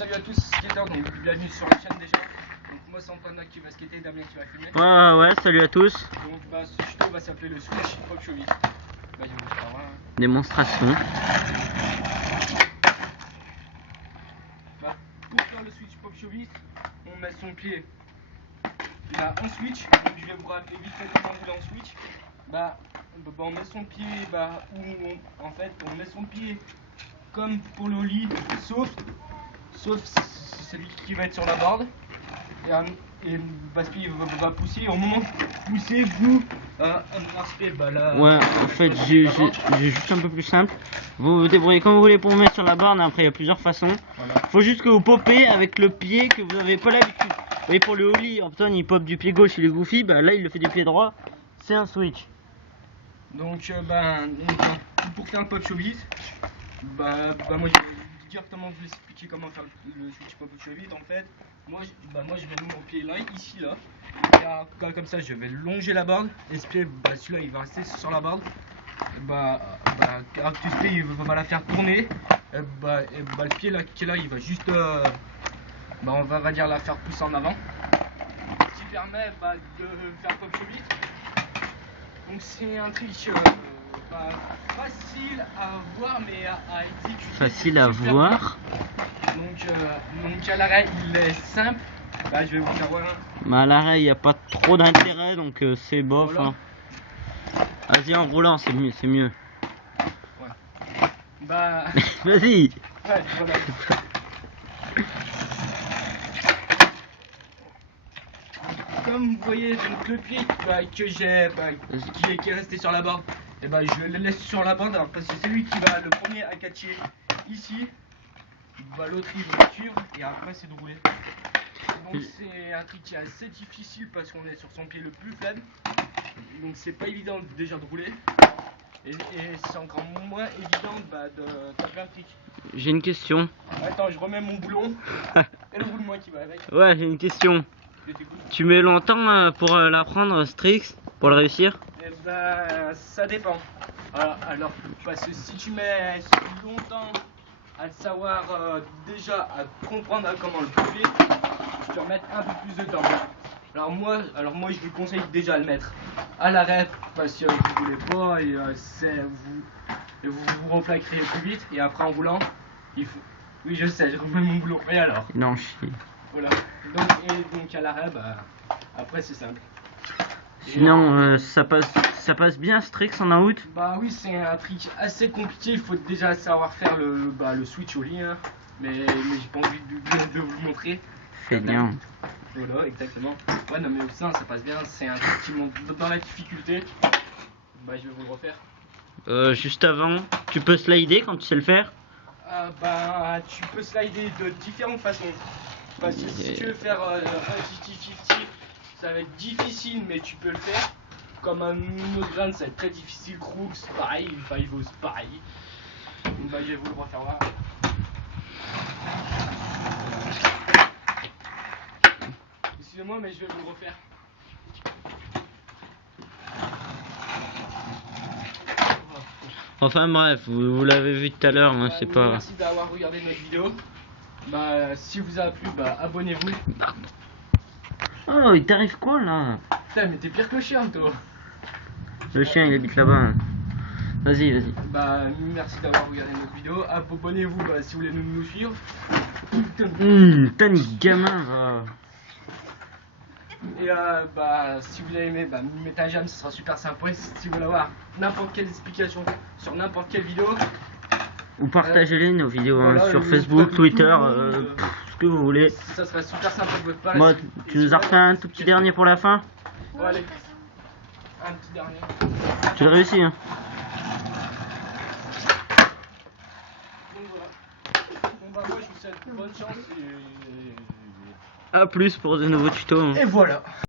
salut à tous skateurs, donc bienvenue sur la chaîne déjà. Donc moi c'est Antoine qui va skater, Damien qui va filmer. Ouais, salut à tous. Donc ce tuto va s'appeler le switch pop showbiz. Je vais vous faire voir. Démonstration. Pour faire le switch pop showbiz, on met son pied. Il y a un switch, donc je vais vous rappeler vite fait comment rouler en switch. On met son pied en fait on met son pied comme pour le ollie, sauf celui qui va être sur la board. Et parce qu'il va pousser, au moment de pousser, vous marquez là. Ouais, en fait, j'ai juste un peu plus simple. Vous vous débrouillez comme vous voulez pour mettre sur la borne. Après, il y a plusieurs façons. Voilà. Faut juste que vous popez avec le pied que vous n'avez pas l'habitude. Vous voyez, pour le ollie, Antoine il pop du pied gauche, il est goofy. Bah là, il le fait du pied droit. C'est un switch. Donc, pour faire un pop showbiz, moi je vais directement vous expliquer comment faire le switch pop showbiz. En fait, moi je vais mettre mon pied là, ici là. Et comme ça, je vais longer la board. Et ce pied, celui-là, il va rester sur la board. Ce pied, il va la faire tourner. Le pied là, qui est là, il va juste, on va dire la faire pousser en avant. Ce qui permet de faire pop showbiz. Donc c'est un trick facile à voir mais à exécuter. Facile à voir. Donc à l'arrêt il est simple. Je vais vous faire voir. Mais à l'arrêt il n'y a pas trop d'intérêt donc c'est bof. Voilà. Hein. Vas-y en roulant c'est mieux, c'est mieux. Voilà. Vas-y. Ouais, voilà. Comme vous voyez, donc le pied que j'ai, qui est resté sur la board, et je le laisse sur la board parce que c'est lui qui va le premier à catcher ici. L'autre il va le suivre et après c'est de rouler. Donc c'est un trick qui est assez difficile parce qu'on est sur son pied le plus faible. Donc c'est pas évident déjà de rouler. Et c'est encore moins évident de taper un trick. J'ai une question. Attends, je remets mon boulon et le roulement qui va avec. Ouais, j'ai une question. Tu mets longtemps pour l'apprendre, Strix, pour le réussir? Ça dépend. Alors, parce que si tu mets longtemps à le savoir déjà, à comprendre comment le couper, tu peux remettre un peu plus de temps. Alors moi je vous conseille déjà de le mettre à l'arrêt parce que vous voulez pas et vous reflacterez plus vite. Et après en roulant, il faut... Oui je sais, je remets mon boulot. Et alors? Non, chier. Voilà. Donc à l'arrêt, après c'est simple. Sinon, ça passe bien Strix en out? Oui, c'est un trick assez compliqué. Il faut déjà savoir faire le switch au lit, hein. Mais j'ai pas envie de vous le montrer. C'est bien. Voilà, exactement. Ouais, non mais ça passe bien. C'est un trick qui monte dans la difficulté. Je vais vous le refaire. Juste avant, tu peux slider quand tu sais le faire? Tu peux slider de différentes façons. Parce que si tu veux faire un 50-50, ça va être difficile, mais tu peux le faire. Comme un autre grain, ça va être très difficile. Crooks, pareil. Vivos, pareil. Donc, je vais vous le refaire là. Excusez-moi, mais je vais vous le refaire. Enfin bref, vous l'avez vu tout à l'heure, moi c'est pas... Merci d'avoir regardé notre vidéo. Si vous a plu, abonnez-vous. Oh, il t'arrive quoi là? Putain, mais t'es pire que le chien, toi. Le chien il habite là-bas. Vas-y. Merci d'avoir regardé notre vidéo. Abonnez-vous si vous voulez nous suivre. T'as ni gamin va. Et si vous avez aimé, mettez un j'aime, ce sera super sympa. Et si vous voulez avoir n'importe quelle explication sur n'importe quelle vidéo, ou partagez-les nos vidéos voilà, sur Facebook, Twitter, ce que vous voulez. Ça serait super sympa de votre part. Moi, tu nous as refait un tout petit dernier pour la fin? Ouais, allez. Un petit dernier. Tu l'as réussi hein? Donc voilà. Moi je vous souhaite bonne chance et... A plus pour de nouveaux tutos. Et voilà.